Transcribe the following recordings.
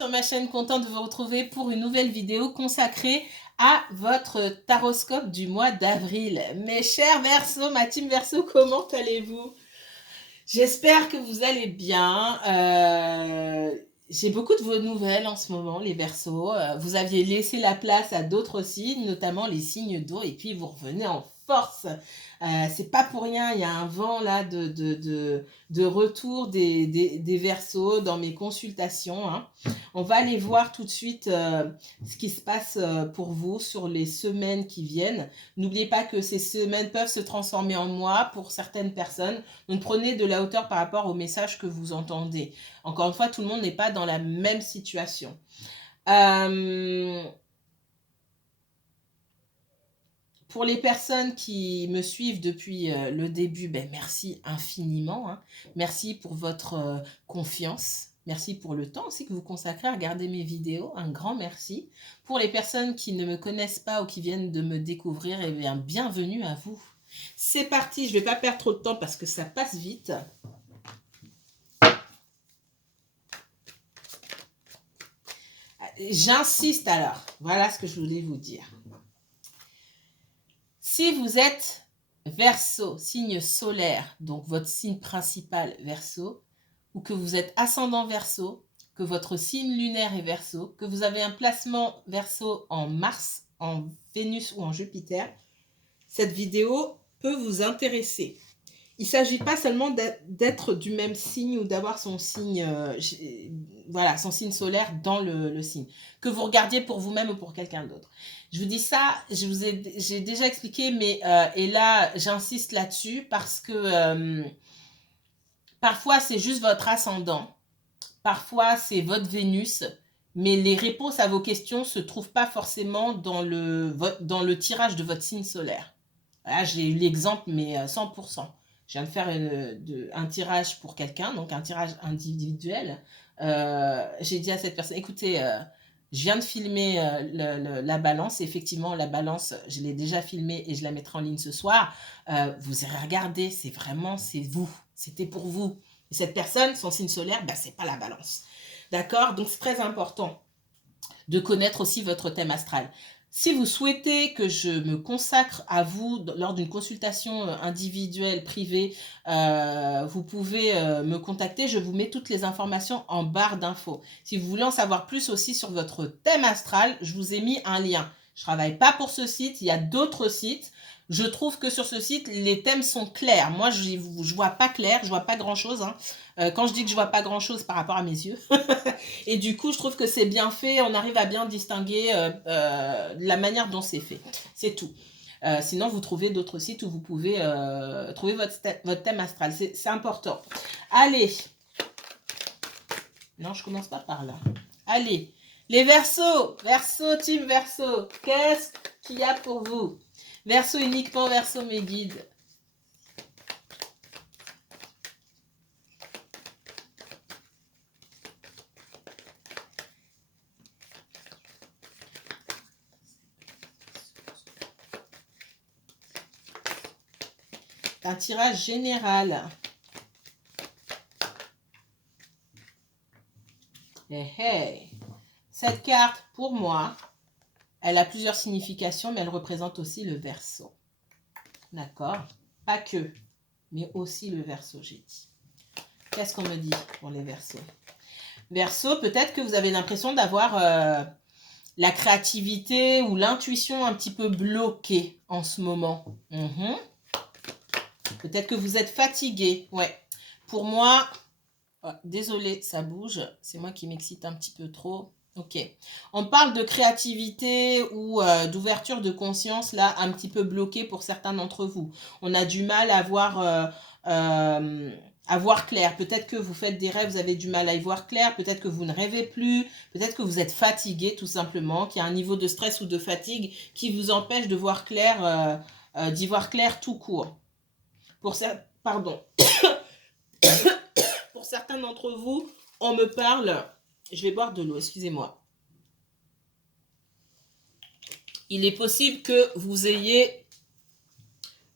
Sur ma chaîne, contente de vous retrouver pour une nouvelle vidéo consacrée à votre taroscope du mois d'avril. Mes chers Verseaux, ma team Verseau, comment allez-vous? J'espère que vous allez bien. J'ai beaucoup de vos nouvelles en ce moment, les Verseaux. Vous aviez laissé la place à d'autres signes, notamment les signes d'eau, et puis vous revenez en force. C'est pas pour rien, il y a un vent là de retour des Verseaux dans mes consultations. Hein. On va aller voir tout de suite ce qui se passe pour vous sur les semaines qui viennent. N'oubliez pas que ces semaines peuvent se transformer en mois pour certaines personnes. Donc prenez de la hauteur par rapport au message que vous entendez. Encore une fois, tout le monde n'est pas dans la même situation. Pour les personnes qui me suivent depuis le début, ben merci infiniment. Hein. Merci pour votre confiance. Merci pour le temps aussi que vous consacrez à regarder mes vidéos. Un grand merci. Pour les personnes qui ne me connaissent pas ou qui viennent de me découvrir, eh bien, bienvenue à vous. C'est parti, je ne vais pas perdre trop de temps parce que ça passe vite. J'insiste alors. Voilà ce que je voulais vous dire. Si vous êtes Verseau, signe solaire, donc votre signe principal Verseau, ou que vous êtes ascendant Verseau, que votre signe lunaire est Verseau, que vous avez un placement Verseau en Mars, en Vénus ou en Jupiter, cette vidéo peut vous intéresser. Il ne s'agit pas seulement d'être du même signe ou d'avoir son signe, voilà, son signe solaire dans le signe. Que vous regardiez pour vous-même ou pour quelqu'un d'autre. Je vous dis ça, j'ai déjà expliqué, mais et là, j'insiste là-dessus parce que parfois, c'est juste votre ascendant. Parfois, c'est votre Vénus. Mais les réponses à vos questions ne se trouvent pas forcément dans le tirage de votre signe solaire. Là, j'ai eu l'exemple, mais 100%. Je viens de faire un tirage pour quelqu'un, donc un tirage individuel. J'ai dit à cette personne, écoutez, je viens de filmer la balance. Et effectivement, la balance, je l'ai déjà filmée et je la mettrai en ligne ce soir. Vous irez regarder, c'est vous. C'était pour vous. Et cette personne, son signe solaire, ben, c'est pas la balance. D'accord? Donc, c'est très important de connaître aussi votre thème astral. Si vous souhaitez que je me consacre à vous lors d'une consultation individuelle, privée, vous pouvez me contacter. Je vous mets toutes les informations en barre d'infos. Si vous voulez en savoir plus aussi sur votre thème astral, je vous ai mis un lien. Je ne travaille pas pour ce site, il y a d'autres sites. Je trouve que sur ce site, les thèmes sont clairs. Moi, je ne vois pas clair, je ne vois pas grand-chose. Hein. Quand je dis que je ne vois pas grand-chose par rapport à mes yeux. Et du coup, je trouve que c'est bien fait. On arrive à bien distinguer la manière dont c'est fait. C'est tout. Sinon, vous trouvez d'autres sites où vous pouvez trouver votre thème astral. C'est important. Allez. Non, je commence pas par là. Allez. Les Verseaux. Verseaux, team Verseau. Qu'est-ce qu'il y a pour vous? Verseau uniquement, Verseau mes guides. Un tirage général. Hey, hey. Cette carte, pour moi, elle a plusieurs significations, mais elle représente aussi le Verseau. D'accord? Pas que, mais aussi le Verseau, j'ai dit. Qu'est-ce qu'on me dit pour les Verseaux? Verseau, peut-être que vous avez l'impression d'avoir la créativité ou l'intuition un petit peu bloquée en ce moment. Peut-être que vous êtes fatigué. Ouais. Pour moi, désolé, ça bouge. C'est moi qui m'excite un petit peu trop. Ok. On parle de créativité ou d'ouverture de conscience, là, un petit peu bloqué pour certains d'entre vous. On a du mal à voir clair. Peut-être que vous faites des rêves, vous avez du mal à y voir clair. Peut-être que vous ne rêvez plus. Peut-être que vous êtes fatigué, tout simplement, qu'il y a un niveau de stress ou de fatigue qui vous empêche de voir clair, d'y voir clair tout court. Pardon. Pour certains d'entre vous, on me parle... Je vais boire de l'eau, excusez-moi. Il est possible que vous ayez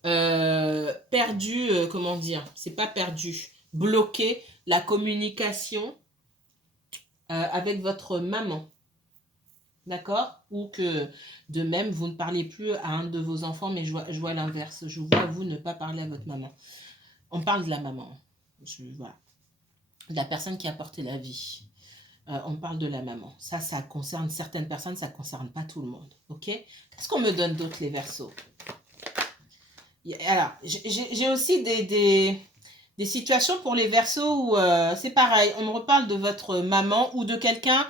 perdu, comment dire, c'est pas perdu, bloqué la communication avec votre maman. D'accord? Ou que de même, vous ne parlez plus à un de vos enfants, mais je vois l'inverse. Je vois vous ne pas parler à votre maman. On parle de la maman. Voilà. De la personne qui a porté la vie. On parle de la maman. Ça concerne certaines personnes, ça ne concerne pas tout le monde. Ok? Qu'est-ce qu'on me donne d'autre, les Verseaux? Alors, j'ai aussi des situations pour les Verseaux où c'est pareil. On me reparle de votre maman ou de quelqu'un,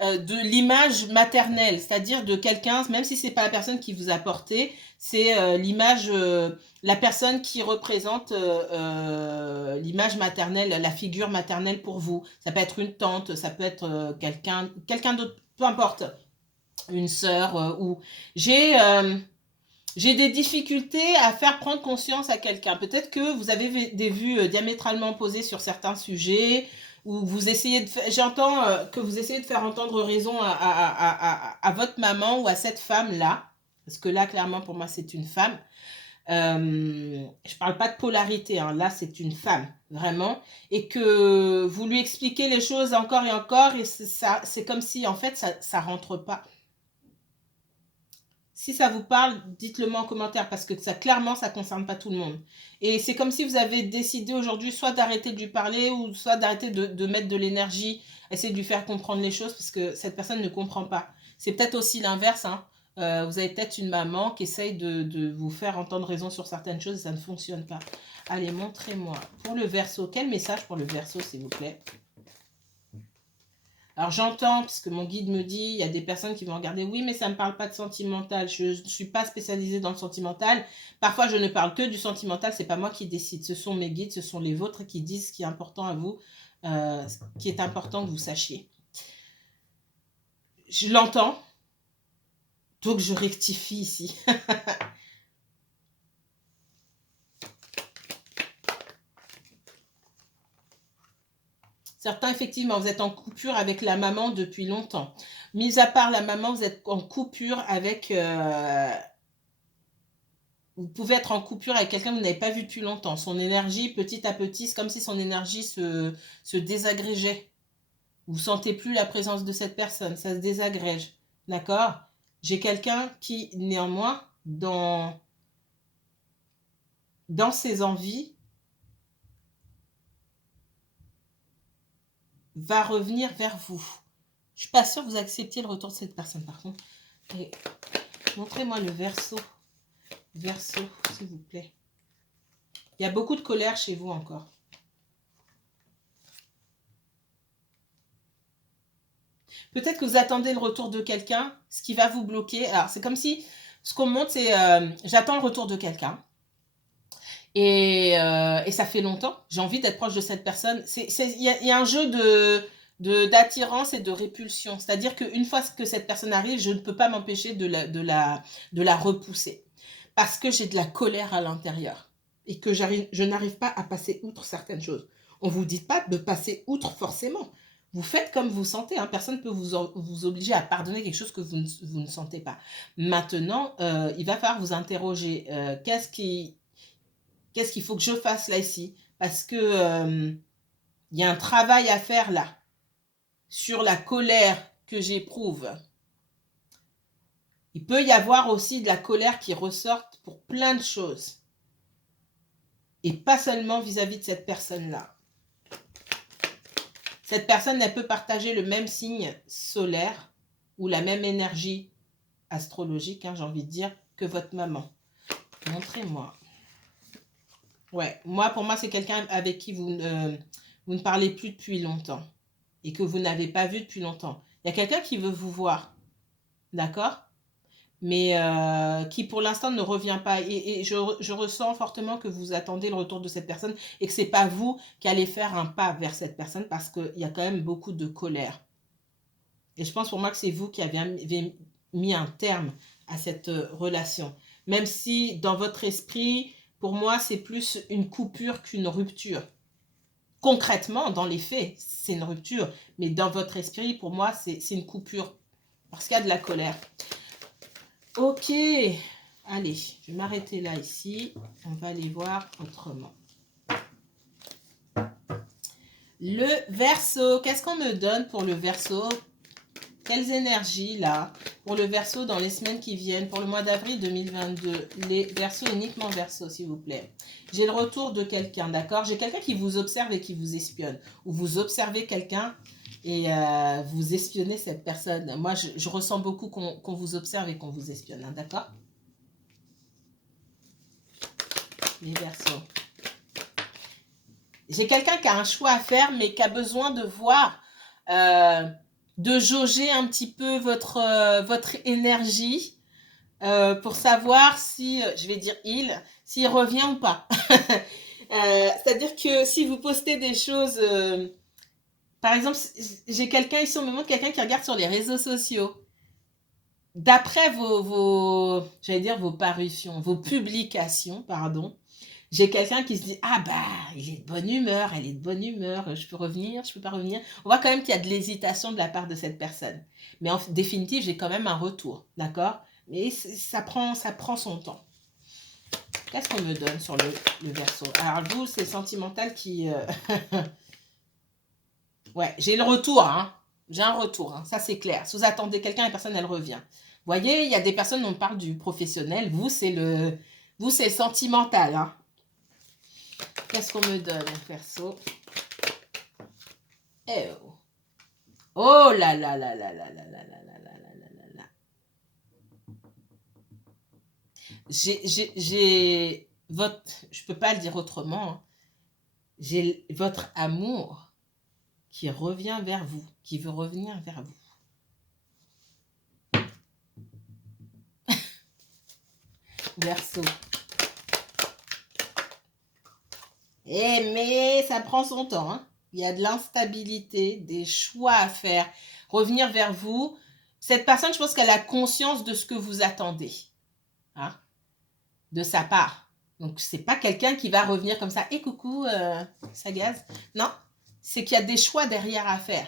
de l'image maternelle, c'est-à-dire de quelqu'un, même si c'est pas la personne qui vous a porté, c'est l'image, la personne qui représente l'image maternelle, la figure maternelle pour vous. Ça peut être une tante, ça peut être quelqu'un d'autre, peu importe, une sœur ou j'ai des difficultés à faire prendre conscience à quelqu'un. Peut-être que vous avez des vues diamétralement opposées sur certains sujets, ou vous essayez de j'entends que vous essayez de faire entendre raison à votre maman ou à cette femme-là, parce que là, clairement, pour moi, c'est une femme. Je parle pas de polarité, hein. Là, c'est une femme, vraiment. Et que vous lui expliquez les choses encore et encore, et c'est comme si, en fait, ça rentre pas. Si ça vous parle, dites-le moi en commentaire parce que ça, clairement, ça ne concerne pas tout le monde. Et c'est comme si vous avez décidé aujourd'hui soit d'arrêter de lui parler ou soit d'arrêter de mettre de l'énergie, essayer de lui faire comprendre les choses parce que cette personne ne comprend pas. C'est peut-être aussi l'inverse, hein. Vous avez peut-être une maman qui essaye de vous faire entendre raison sur certaines choses et ça ne fonctionne pas. Allez, montrez-moi. Pour le Verseau, quel message pour le Verseau, s'il vous plaît? Alors j'entends, puisque mon guide me dit, il y a des personnes qui vont regarder, oui, mais ça ne me parle pas de sentimental, je ne suis pas spécialisée dans le sentimental. Parfois, je ne parle que du sentimental, c'est pas moi qui décide. Ce sont mes guides, ce sont les vôtres qui disent ce qui est important à vous, ce qui est important que vous sachiez. Je l'entends, donc je rectifie ici. Certains, effectivement, vous êtes en coupure avec la maman depuis longtemps. Mis à part la maman, vous êtes en coupure avec... vous pouvez être en coupure avec quelqu'un que vous n'avez pas vu depuis longtemps. Son énergie, petit à petit, c'est comme si son énergie se désagrégeait. Vous ne sentez plus la présence de cette personne, ça se désagrège. D'accord? J'ai quelqu'un qui, néanmoins, dans ses envies, va revenir vers vous. Je ne suis pas sûre que vous acceptiez le retour de cette personne, par contre. Et montrez-moi le Verseau. Verseau, s'il vous plaît. Il y a beaucoup de colère chez vous encore. Peut-être que vous attendez le retour de quelqu'un, ce qui va vous bloquer. Alors, c'est comme si, ce qu'on montre, c'est j'attends le retour de quelqu'un. Et ça fait longtemps. J'ai envie d'être proche de cette personne. Il y a un jeu d'attirance et de répulsion. C'est-à-dire qu'une fois que cette personne arrive, je ne peux pas m'empêcher de la repousser. Parce que j'ai de la colère à l'intérieur. Et que je n'arrive pas à passer outre certaines choses. On ne vous dit pas de passer outre forcément. Vous faites comme vous sentez. Hein. Personne ne peut vous obliger à pardonner quelque chose que vous ne sentez pas. Maintenant, il va falloir vous interroger. Qu'est-ce qu'il faut que je fasse là ici? Parce que y a un travail à faire là sur la colère que j'éprouve. Il peut y avoir aussi de la colère qui ressorte pour plein de choses. Et pas seulement vis-à-vis de cette personne-là. Cette personne, elle peut partager le même signe solaire ou la même énergie astrologique, hein, j'ai envie de dire, que votre maman. Montrez-moi. Ouais, pour moi, c'est quelqu'un avec qui vous ne parlez plus depuis longtemps et que vous n'avez pas vu depuis longtemps. Il y a quelqu'un qui veut vous voir, d'accord? Mais qui pour l'instant ne revient pas. Et je ressens fortement que vous attendez le retour de cette personne et que ce n'est pas vous qui allez faire un pas vers cette personne parce qu'il y a quand même beaucoup de colère. Et je pense pour moi que c'est vous qui avez mis un terme à cette relation. Même si dans votre esprit, pour moi, c'est plus une coupure qu'une rupture. Concrètement, dans les faits, c'est une rupture. Mais dans votre esprit, pour moi, c'est une coupure. Parce qu'il y a de la colère. Ok. Allez, je vais m'arrêter là, ici. On va aller voir autrement. Le Verseau, qu'est-ce qu'on me donne pour le Verseau? Quelles énergies là pour le Verseau dans les semaines qui viennent, pour le mois d'avril 2022? Les Verseaux, uniquement Verseau, s'il vous plaît. J'ai le retour de quelqu'un, d'accord? J'ai quelqu'un qui vous observe et qui vous espionne. Ou vous observez quelqu'un et vous espionnez cette personne. Moi, je ressens beaucoup qu'on vous observe et qu'on vous espionne, hein, d'accord? Les Verseaux. J'ai quelqu'un qui a un choix à faire, mais qui a besoin de voir, de jauger un petit peu votre énergie pour savoir si, je vais dire s'il revient ou pas. C'est-à-dire que si vous postez des choses, par exemple, j'ai quelqu'un ici au moment, quelqu'un qui regarde sur les réseaux sociaux. D'après j'allais dire vos parutions, vos publications, pardon, j'ai quelqu'un qui se dit ah bah il est de bonne humeur, elle est de bonne humeur, je peux revenir, je peux pas revenir. On voit quand même qu'il y a de l'hésitation de la part de cette personne. Mais en définitive, j'ai quand même un retour, d'accord? Mais ça prend son temps. Qu'est-ce qu'on me donne sur le Verseau? Alors vous, c'est sentimental qui... Ouais, j'ai le retour, hein. J'ai un retour, hein. Ça c'est clair. Si vous attendez quelqu'un, la personne, elle revient. Vous voyez, il y a des personnes, on parle du professionnel. Vous, c'est sentimental, hein. Qu'est-ce qu'on me donne, Verseau? Eh oh. Oh là là là là là là là là là là là là là. J'ai votre... Je peux pas le dire autrement, hein. J'ai votre amour qui revient vers vous, qui veut revenir vers vous. Verseau. Eh, mais ça prend son temps, hein. Il y a de l'instabilité, des choix à faire. Revenir vers vous. Cette personne, je pense qu'elle a conscience de ce que vous attendez, hein, de sa part. Donc, c'est pas quelqu'un qui va revenir comme ça. Et coucou, ça gaz. Non, c'est qu'il y a des choix derrière à faire.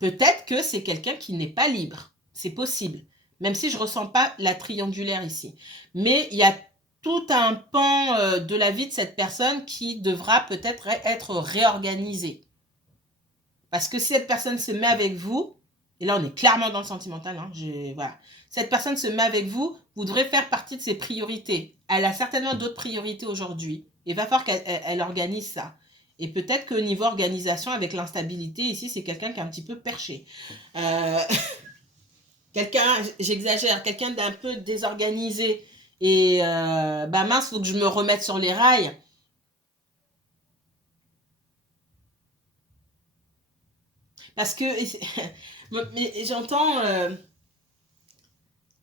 Peut-être que c'est quelqu'un qui n'est pas libre. C'est possible. Même si je ne ressens pas la triangulaire ici. Mais il y a tout un pan de la vie de cette personne qui devra peut-être être réorganisé. Parce que si cette personne se met avec vous, et là on est clairement dans le sentimental, hein, voilà. Cette personne se met avec vous, vous devrez faire partie de ses priorités. Elle a certainement d'autres priorités aujourd'hui. Il va falloir qu'elle organise ça. Et peut-être qu'au niveau organisation, avec l'instabilité, ici, c'est quelqu'un qui est un petit peu perché. Quelqu'un, j'exagère, quelqu'un d'un peu désorganisé. Et bah mince, il faut que je me remette sur les rails. Parce que, mais j'entends,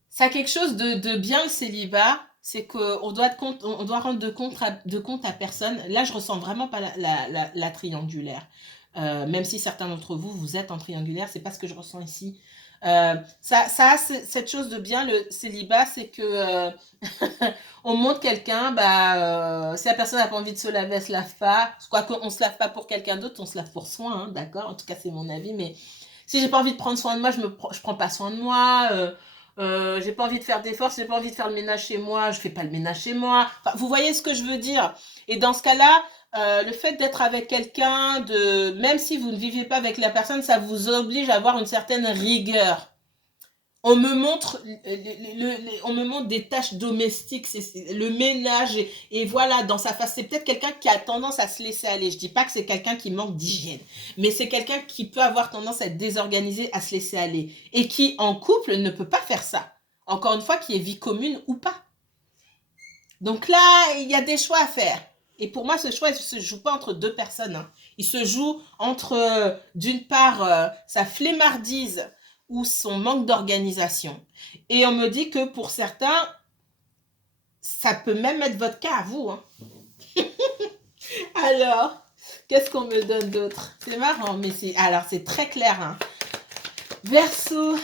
ça a quelque chose de bien le célibat, c'est qu'on doit, on doit rendre de compte à personne. Là, je ressens vraiment pas la triangulaire. Même si certains d'entre vous, vous êtes en triangulaire, c'est pas ce que je ressens ici. Ça a cette chose de bien, le célibat, c'est que on montre quelqu'un, bah, si la personne n'a pas envie de se laver, elle se lave pas. Quoique on se lave pas pour quelqu'un d'autre, on se lave pour soi, hein, d'accord? En tout cas, c'est mon avis, mais si j'ai pas envie de prendre soin de moi, je prends pas soin de moi. J'ai pas envie de faire d'efforts, si j'ai pas envie de faire le ménage chez moi, je fais pas le ménage chez moi. Enfin, vous voyez ce que je veux dire? Et dans ce cas-là, le fait d'être avec quelqu'un, même si vous ne vivez pas avec la personne, ça vous oblige à avoir une certaine rigueur. On me montre, on me montre des tâches domestiques, c'est le ménage, et voilà, dans sa face. C'est peut-être quelqu'un qui a tendance à se laisser aller. Je dis pas que c'est quelqu'un qui manque d'hygiène, mais c'est quelqu'un qui peut avoir tendance à être désorganisé, à se laisser aller, et qui, en couple, ne peut pas faire ça. Encore une fois, qui est vie commune ou pas. Donc là, il y a des choix à faire. Et pour moi, ce choix, il ne se joue pas entre deux personnes, hein. Il se joue entre, d'une part, sa flemmardise ou son manque d'organisation. Et on me dit que pour certains, ça peut même être votre cas à vous, hein. Alors, qu'est-ce qu'on me donne d'autre? C'est marrant, mais c'est très clair, hein. Verseau.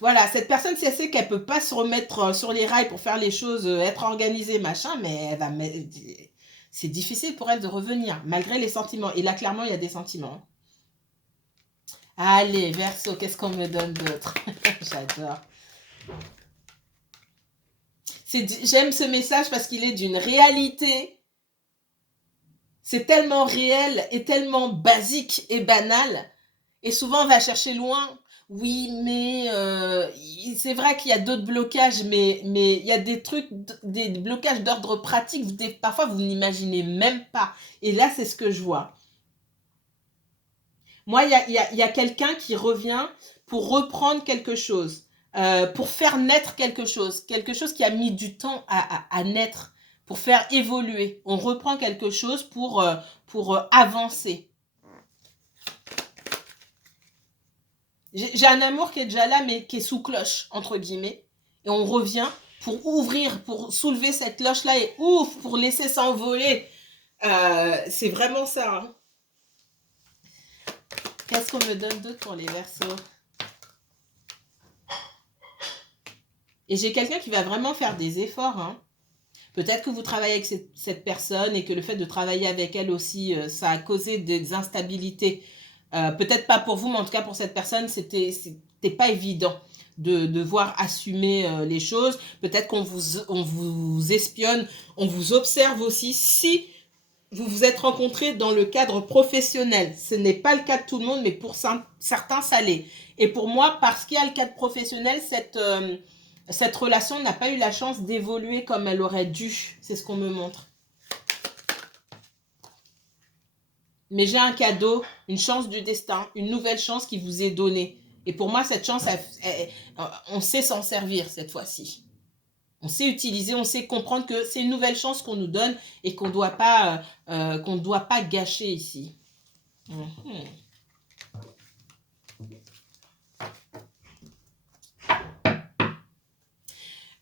Voilà, cette personne, si elle sait qu'elle peut pas se remettre sur les rails pour faire les choses, être organisée, machin, mais c'est difficile pour elle de revenir, malgré les sentiments. Et là, clairement, il y a des sentiments. Allez, Verseau, qu'est-ce qu'on me donne d'autre? J'adore. J'aime ce message parce qu'il est d'une réalité. C'est tellement réel et tellement basique et banal. Et souvent, on va chercher loin. Oui, mais c'est vrai qu'il y a d'autres blocages, mais il y a des trucs, des blocages d'ordre pratique. Parfois, vous n'imaginez même pas. Et là, c'est ce que je vois. Moi, il y a quelqu'un qui revient pour reprendre quelque chose, pour faire naître quelque chose qui a mis du temps à naître, pour faire évoluer. On reprend quelque chose pour avancer. J'ai un amour qui est déjà là, mais qui est sous cloche, entre guillemets. Et on revient pour ouvrir, pour soulever cette cloche-là et ouf, pour laisser s'envoler. C'est vraiment ça. Hein. Qu'est-ce qu'on me donne d'autre pour les Verseaux? Et j'ai quelqu'un qui va vraiment faire des efforts. Hein. Peut-être que vous travaillez avec cette personne et que le fait de travailler avec elle aussi, ça a causé des instabilités. Peut-être pas pour vous, mais en tout cas pour cette personne, c'était pas évident de devoir assumer les choses. Peut-être qu'on vous espionne, on vous observe aussi. Si vous vous êtes rencontrés dans le cadre professionnel, ce n'est pas le cas de tout le monde, mais pour certains, ça l'est. Et pour moi, parce qu'il y a le cadre professionnel, cette relation n'a pas eu la chance d'évoluer comme elle aurait dû. C'est ce qu'on me montre. Mais j'ai un cadeau, une chance du destin, une nouvelle chance qui vous est donnée. Et pour moi, cette chance, on sait s'en servir cette fois-ci. On sait utiliser, on sait comprendre que c'est une nouvelle chance qu'on nous donne et qu'on ne doit pas gâcher ici.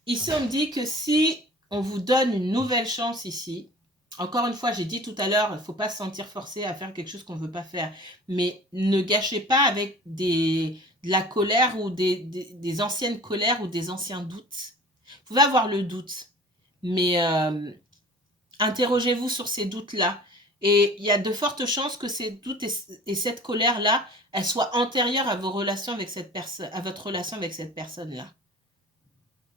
Ici, on me dit que si on vous donne une nouvelle chance ici, encore une fois, j'ai dit tout à l'heure, il ne faut pas se sentir forcé à faire quelque chose qu'on ne veut pas faire. Mais ne gâchez pas avec de la colère ou des anciennes colères ou des anciens doutes. Vous pouvez avoir le doute, mais interrogez-vous sur ces doutes-là. Et il y a de fortes chances que ces doutes et cette colère-là, elles soient antérieures à vos relations avec cette personne, à votre relation avec cette personne-là.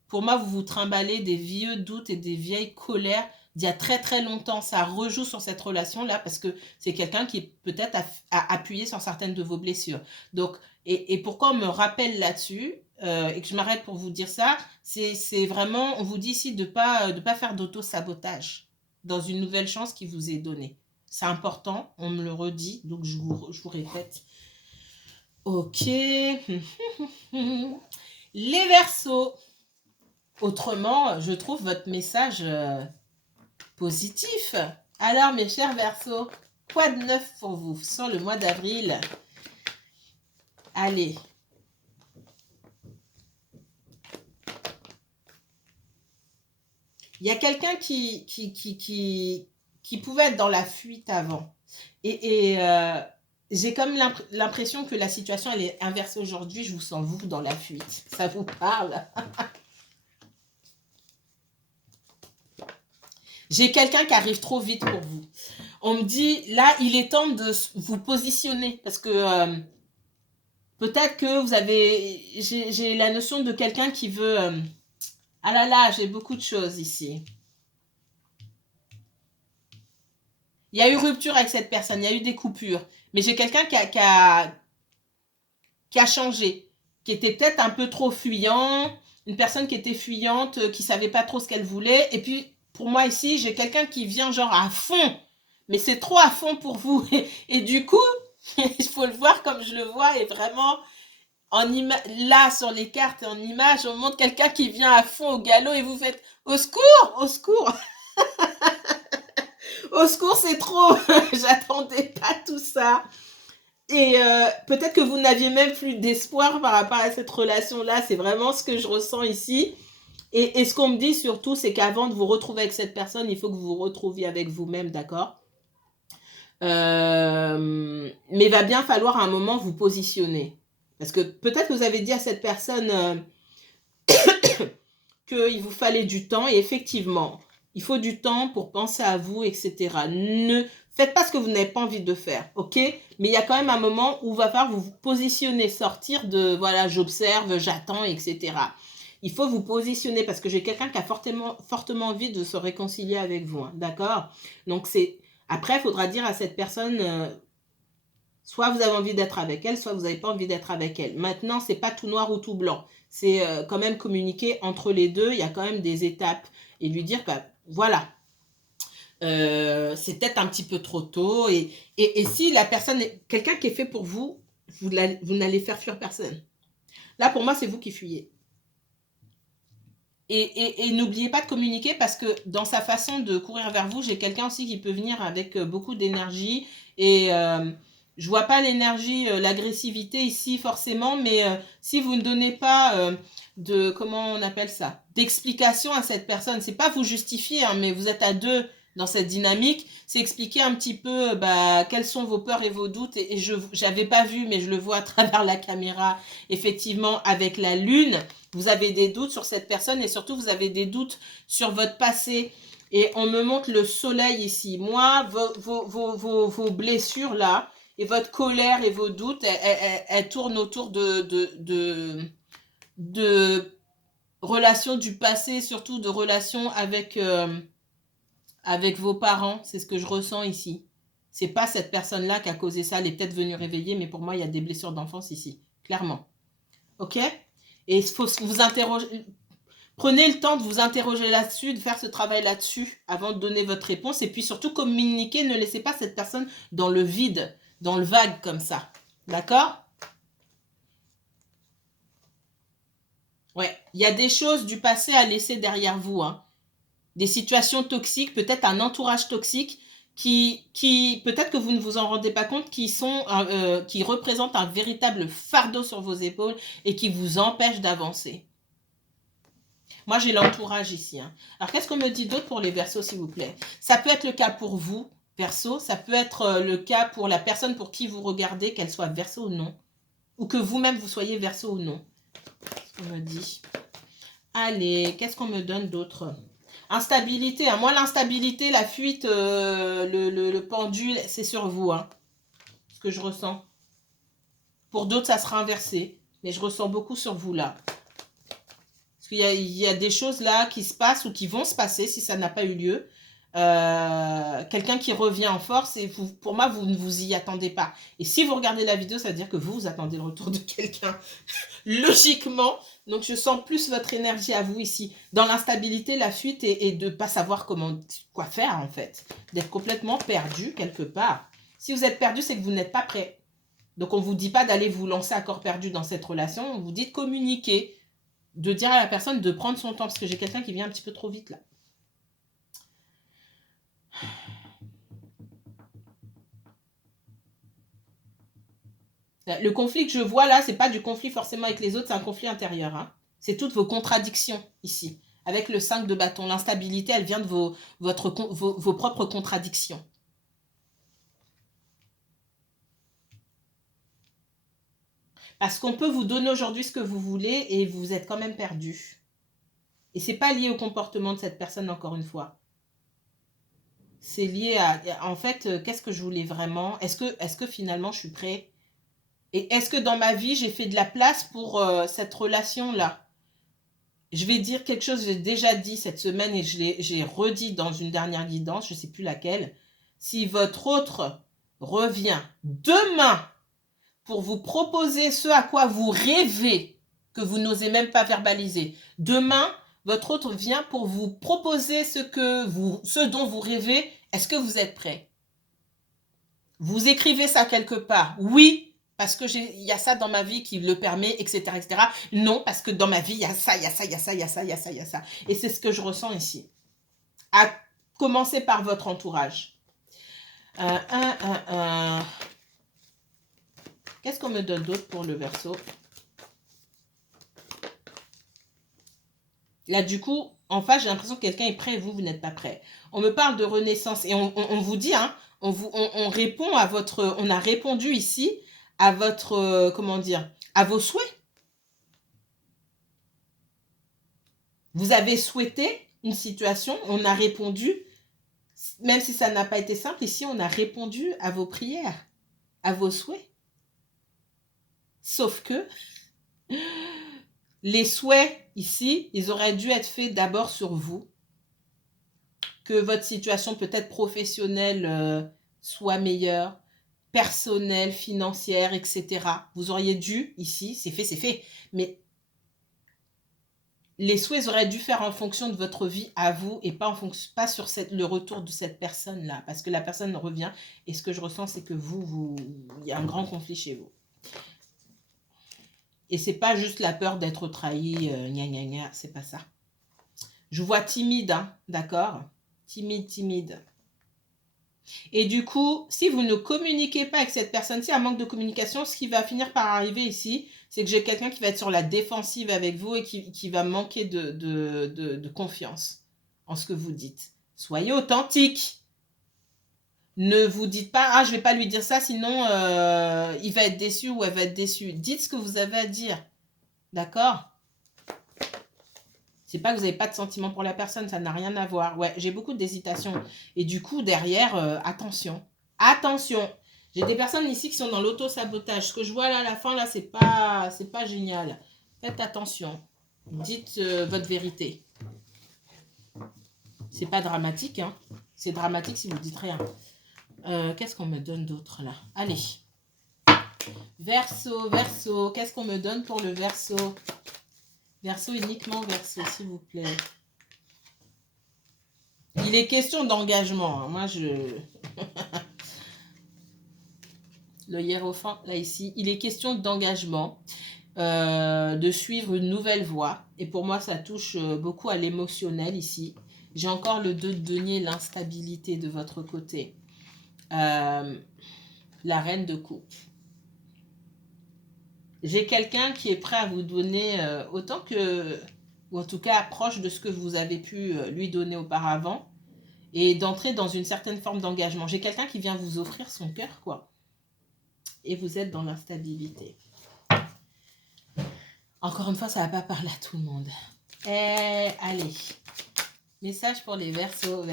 Pour moi, vous vous trimballez des vieux doutes et des vieilles colères d'il y a très très longtemps. Ça rejoue sur cette relation-là parce que c'est quelqu'un qui peut-être a appuyé sur certaines de vos blessures. Donc, et pourquoi on me rappelle là-dessus et que je m'arrête pour vous dire ça, c'est vraiment, on vous dit ici de pas faire d'auto-sabotage dans une nouvelle chance qui vous est donnée. C'est important, on me le redit, donc je vous répète. Ok. Les Verseaux. Autrement, je trouve votre message positif. Alors, mes chers Verseaux, quoi de neuf pour vous sur le mois d'avril? Allez. Il y a quelqu'un qui pouvait être dans la fuite avant. Et j'ai comme l'impression que la situation elle est inversée aujourd'hui. Je vous sens vous dans la fuite. Ça vous parle? J'ai quelqu'un qui arrive trop vite pour vous. On me dit, là, il est temps de vous positionner. Parce que peut-être que vous avez... J'ai la notion de quelqu'un qui veut... ah là là, j'ai beaucoup de choses ici. Il y a eu rupture avec cette personne, il y a eu des coupures. Mais j'ai quelqu'un qui a changé, qui était peut-être un peu trop fuyant, une personne qui était fuyante, qui ne savait pas trop ce qu'elle voulait. Et puis, pour moi ici, j'ai quelqu'un qui vient genre à fond. Mais c'est trop à fond pour vous. Et du coup, il faut le voir comme je le vois. Et vraiment, là, sur les cartes et en image, on montre quelqu'un qui vient à fond au galop et vous faites « Au secours! Au secours !» Au secours, c'est trop. J'attendais pas tout ça. Et peut-être que vous n'aviez même plus d'espoir par rapport à cette relation-là. C'est vraiment ce que je ressens ici. Et ce qu'on me dit surtout, c'est qu'avant de vous retrouver avec cette personne, il faut que vous vous retrouviez avec vous-même, d'accord? Mais il va bien falloir à un moment vous positionner. Parce que peut-être que vous avez dit à cette personne qu'il vous fallait du temps. Et effectivement, il faut du temps pour penser à vous, etc. Ne faites pas ce que vous n'avez pas envie de faire, ok? Mais il y a quand même un moment où il va falloir vous positionner, sortir de, voilà, j'observe, j'attends, etc. Il faut vous positionner parce que j'ai quelqu'un qui a fortement envie de se réconcilier avec vous, hein, d'accord? Donc, c'est Après, il faudra dire à cette personne, soit vous avez envie d'être avec elle, soit vous n'avez pas envie d'être avec elle. Maintenant, c'est pas tout noir ou tout blanc. C'est quand même communiquer entre les deux. Il y a quand même des étapes. Et lui dire, bah, voilà, c'est peut-être un petit peu trop tôt. Et si la personne est quelqu'un qui est fait pour vous, vous n'allez faire fuir personne. Là, pour moi, c'est vous qui fuyez. Et n'oubliez pas de communiquer parce que dans sa façon de courir vers vous, j'ai quelqu'un aussi qui peut venir avec beaucoup d'énergie. Et je vois pas l'énergie, l'agressivité ici forcément, mais si vous ne donnez pas de, comment on appelle ça, d'explication à cette personne, c'est pas vous justifier, hein, mais vous êtes à deux dans cette dynamique, c'est expliquer un petit peu quelles sont vos peurs et vos doutes. Et je n'avais pas vu, mais je le vois à travers la caméra, effectivement, avec la lune. Vous avez des doutes sur cette personne et surtout, vous avez des doutes sur votre passé. Et on me montre le soleil ici. Moi, vos blessures là, et votre colère et vos doutes, elles tournent autour de relations du passé, surtout de relations avec vos parents. C'est ce que je ressens ici. C'est pas cette personne-là qui a causé ça. Elle est peut-être venue réveiller, mais pour moi, il y a des blessures d'enfance ici. Clairement. Ok? Et il faut vous interroger. Prenez le temps de vous interroger là-dessus, de faire ce travail là-dessus avant de donner votre réponse. Et puis surtout, communiquer. Ne laissez pas cette personne dans le vide, dans le vague comme ça. D'accord? Ouais. Il y a des choses du passé à laisser derrière vous. Hein. Des situations toxiques, peut-être un entourage toxique qui peut-être que vous ne vous en rendez pas compte, qui représentent un véritable fardeau sur vos épaules et qui vous empêchent d'avancer. Moi, j'ai l'entourage ici. Hein. Alors, qu'est-ce qu'on me dit d'autre pour les Verseaux, s'il vous plaît? Ça peut être le cas pour vous, Verseau. Ça peut être le cas pour la personne pour qui vous regardez, qu'elle soit Verseau ou non. Ou que vous-même, vous soyez Verseau ou non. Qu'est-ce qu'on me dit? Allez, qu'est-ce qu'on me donne d'autre? Instabilité. Hein. Moi, l'instabilité, la fuite, le pendule, c'est sur vous. Hein. Ce que je ressens. Pour d'autres, ça sera inversé. Mais je ressens beaucoup sur vous, là. Il y a des choses là qui se passent ou qui vont se passer si ça n'a pas eu lieu. Quelqu'un qui revient en force et vous, pour moi, vous ne vous y attendez pas. Et si vous regardez la vidéo, ça veut dire que vous attendez le retour de quelqu'un. Logiquement. Donc, je sens plus votre énergie à vous ici. Dans l'instabilité, la fuite et de ne pas savoir quoi faire en fait. D'être complètement perdu quelque part. Si vous êtes perdu, c'est que vous n'êtes pas prêt. Donc, on ne vous dit pas d'aller vous lancer à corps perdu dans cette relation. On vous dit de communiquer. De dire à la personne de prendre son temps, parce que j'ai quelqu'un qui vient un petit peu trop vite là. Le conflit que je vois là, c'est pas du conflit forcément avec les autres, c'est un conflit intérieur. Hein. C'est toutes vos contradictions ici. Avec le 5 de bâton, l'instabilité, elle vient de vos propres contradictions. Parce qu'on peut vous donner aujourd'hui ce que vous voulez et vous êtes quand même perdu. Et c'est pas lié au comportement de cette personne, encore une fois. C'est lié en fait, qu'est-ce que je voulais vraiment? Est-ce que finalement je suis prêt? Et est-ce que dans ma vie, j'ai fait de la place pour cette relation-là? Je vais dire quelque chose que j'ai déjà dit cette semaine et j'ai redit dans une dernière guidance, je ne sais plus laquelle. Si votre autre revient demain pour vous proposer ce à quoi vous rêvez, que vous n'osez même pas verbaliser, demain, votre autre vient pour vous proposer ce dont vous rêvez, est-ce que vous êtes prêt? Vous écrivez ça quelque part. Oui, parce que il y a ça dans ma vie qui le permet, etc., etc. Non, parce que dans ma vie, il y a ça, il y a ça, il y a ça, il y a ça, il y a ça, il y a ça. Et c'est ce que je ressens ici. À commencer par votre entourage. Qu'est-ce qu'on me donne d'autre pour le Verseau? Là, du coup, en face, j'ai l'impression que quelqu'un est prêt et vous n'êtes pas prêt. On me parle de renaissance et on vous dit, hein, on répond à votre... On a répondu ici à votre... comment dire? À vos souhaits. Vous avez souhaité une situation, on a répondu, même si ça n'a pas été simple, ici, on a répondu à vos prières, à vos souhaits. Sauf que les souhaits, ici, ils auraient dû être faits d'abord sur vous. que votre situation peut-être professionnelle soit meilleure, personnelle, financière, etc. Vous auriez dû, ici, c'est fait, mais les souhaits auraient dû faire en fonction de votre vie à vous et pas, pas sur le retour de cette personne-là, parce que la personne revient et ce que je ressens, c'est que il y a un grand conflit chez vous. Et c'est pas juste la peur d'être trahi, gna gna gna, c'est pas ça. Je vois timide, hein, d'accord? Timide. Et du coup, si vous ne communiquez pas avec cette personne-ci, un manque de communication, ce qui va finir par arriver ici, c'est que j'ai quelqu'un qui va être sur la défensive avec vous et qui va manquer de confiance en ce que vous dites. Soyez authentique. Ne vous dites pas, ah, je vais pas lui dire ça, sinon il va être déçu ou elle va être déçue. Dites ce que vous avez à dire. D'accord? C'est pas que vous n'avez pas de sentiment pour la personne, ça n'a rien à voir. Ouais, j'ai beaucoup d'hésitation. Et du coup, derrière, attention. Attention. J'ai des personnes ici qui sont dans l'auto-sabotage. Ce que je vois là à la fin, là, c'est pas génial. Faites attention. Dites votre vérité. C'est pas dramatique, hein. C'est dramatique si vous dites rien. Qu'est-ce qu'on me donne d'autre là? Allez. Verseau. Qu'est-ce qu'on me donne pour le Verseau? Verseau, uniquement Verseau, s'il vous plaît. Il est question d'engagement. Hein. Moi, le hiérophant, là, ici. Il est question d'engagement, de suivre une nouvelle voie. Et pour moi, ça touche beaucoup à l'émotionnel, ici. J'ai encore le 2 de denier, l'instabilité de votre côté. La reine de coupe. J'ai quelqu'un qui est prêt à vous donner autant que, ou en tout cas proche de ce que vous avez pu lui donner auparavant, et d'entrer dans une certaine forme d'engagement. J'ai quelqu'un qui vient vous offrir son cœur, quoi. Et vous êtes dans l'instabilité. Encore une fois, ça ne va pas parler à tout le monde. Allez. Message pour les Verseaux.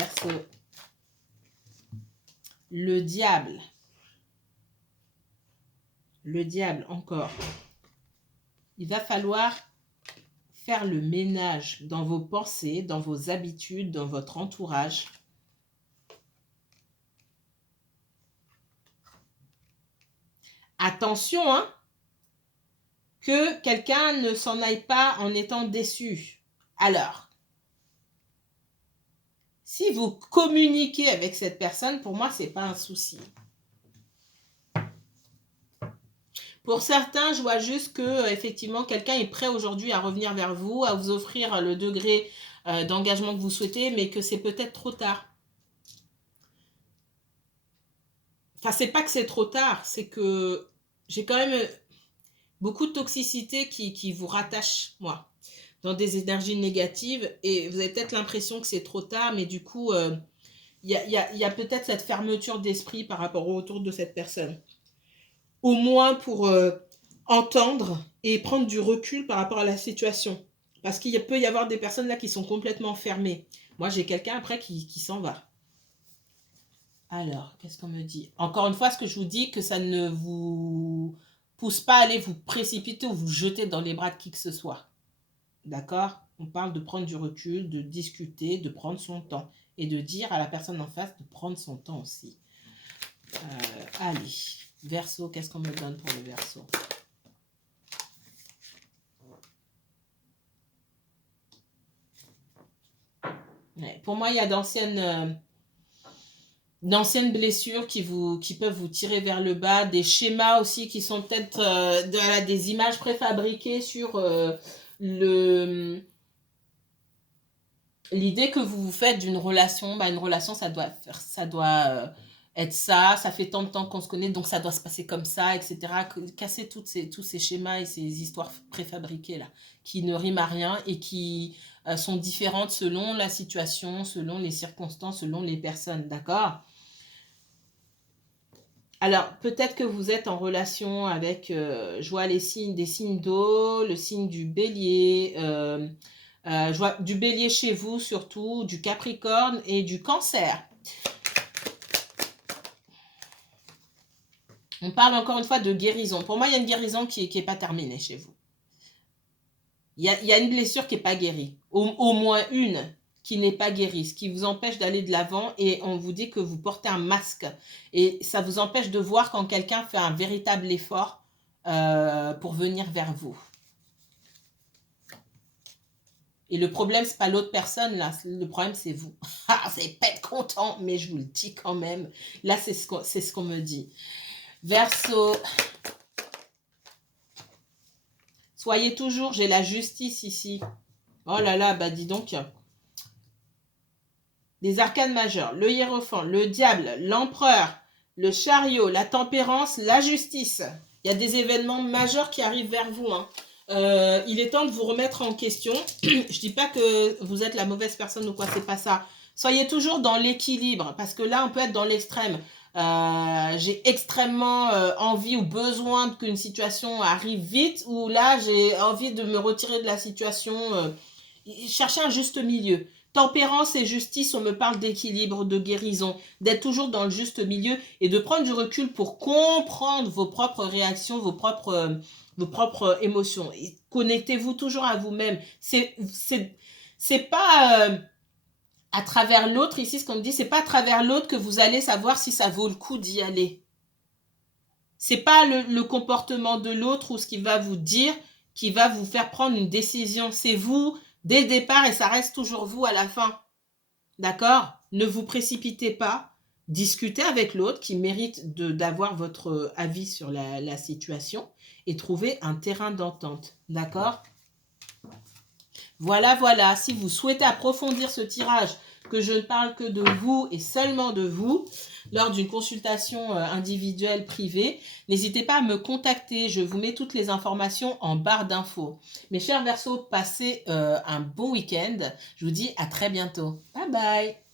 Le diable. Le diable, encore. Il va falloir faire le ménage dans vos pensées, dans vos habitudes, dans votre entourage. Attention, hein, que quelqu'un ne s'en aille pas en étant déçu. Alors, si vous communiquez avec cette personne, pour moi, ce n'est pas un souci. Pour certains, je vois juste que effectivement, quelqu'un est prêt aujourd'hui à revenir vers vous, à vous offrir le degré d'engagement que vous souhaitez, mais que c'est peut-être trop tard. Enfin, c'est pas que c'est trop tard, c'est que j'ai quand même beaucoup de toxicité qui vous rattache, moi, dans des énergies négatives, et vous avez peut-être l'impression que c'est trop tard, mais du coup, il y a peut-être cette fermeture d'esprit par rapport au retour de cette personne. Au moins pour entendre et prendre du recul par rapport à la situation. Parce qu'il peut y avoir des personnes là qui sont complètement fermées. Moi, j'ai quelqu'un après qui s'en va. Alors, qu'est-ce qu'on me dit? Encore une fois, ce que je vous dis, que ça ne vous pousse pas à aller vous précipiter ou vous jeter dans les bras de qui que ce soit. D'accord? On parle de prendre du recul, de discuter, de prendre son temps. Et de dire à la personne en face de prendre son temps aussi. Allez, Verseau, qu'est-ce qu'on me donne pour le Verseau? Ouais, pour moi, il y a d'anciennes blessures qui peuvent vous tirer vers le bas, des schémas aussi qui sont peut-être des images préfabriquées sur l'idée que vous vous faites d'une relation. Une relation, ça doit être ça fait tant de temps qu'on se connaît, donc ça doit se passer comme ça, etc. Casser tous ces schémas et ces histoires préfabriquées là, qui ne riment à rien et qui sont différentes selon la situation, selon les circonstances, selon les personnes, d'accord? Alors, peut-être que vous êtes en relation avec, je vois des signes d'eau, le signe du bélier, je vois du bélier chez vous surtout, du capricorne et du cancer. On parle encore une fois de guérison. Pour moi, il y a une guérison qui n'est pas terminée chez vous. Il y a une blessure qui n'est pas guérie. Au moins une qui n'est pas guéri, ce qui vous empêche d'aller de l'avant, et on vous dit que vous portez un masque et ça vous empêche de voir quand quelqu'un fait un véritable effort pour venir vers vous. Et le problème, c'est pas l'autre personne, là. Le problème, c'est vous. Ah, vous n'allez pas être content, mais je vous le dis quand même. Là, c'est ce qu'on me dit. Verseau. Soyez toujours, j'ai la justice ici. Oh là là, bah dis donc. Les arcanes majeures, le hiérophant, le diable, l'empereur, le chariot, la tempérance, la justice. Il y a des événements majeurs qui arrivent vers vous, hein. Il est temps de vous remettre en question. Je dis pas que vous êtes la mauvaise personne ou quoi, c'est pas ça. Soyez toujours dans l'équilibre, parce que là, on peut être dans l'extrême. J'ai extrêmement envie ou besoin qu'une situation arrive vite, ou là, j'ai envie de me retirer de la situation. Chercher un juste milieu. Tempérance et justice, on me parle d'équilibre, de guérison, d'être toujours dans le juste milieu et de prendre du recul pour comprendre vos propres réactions, vos propres émotions. Connectez-vous toujours à vous-même. C'est pas à travers l'autre, ici ce qu'on me dit, c'est pas à travers l'autre que vous allez savoir si ça vaut le coup d'y aller. C'est pas le comportement de l'autre ou ce qu'il va vous dire qui va vous faire prendre une décision. C'est vous dès le départ et ça reste toujours vous à la fin. D'accord? Ne vous précipitez pas. Discutez avec l'autre qui mérite d'avoir votre avis sur la situation et trouvez un terrain d'entente. D'accord? Voilà, voilà. Si vous souhaitez approfondir ce tirage, que je ne parle que de vous et seulement de vous, lors d'une consultation individuelle privée, n'hésitez pas à me contacter. Je vous mets toutes les informations en barre d'infos. Mes chers Verseaux, passez un bon week-end. Je vous dis à très bientôt. Bye bye.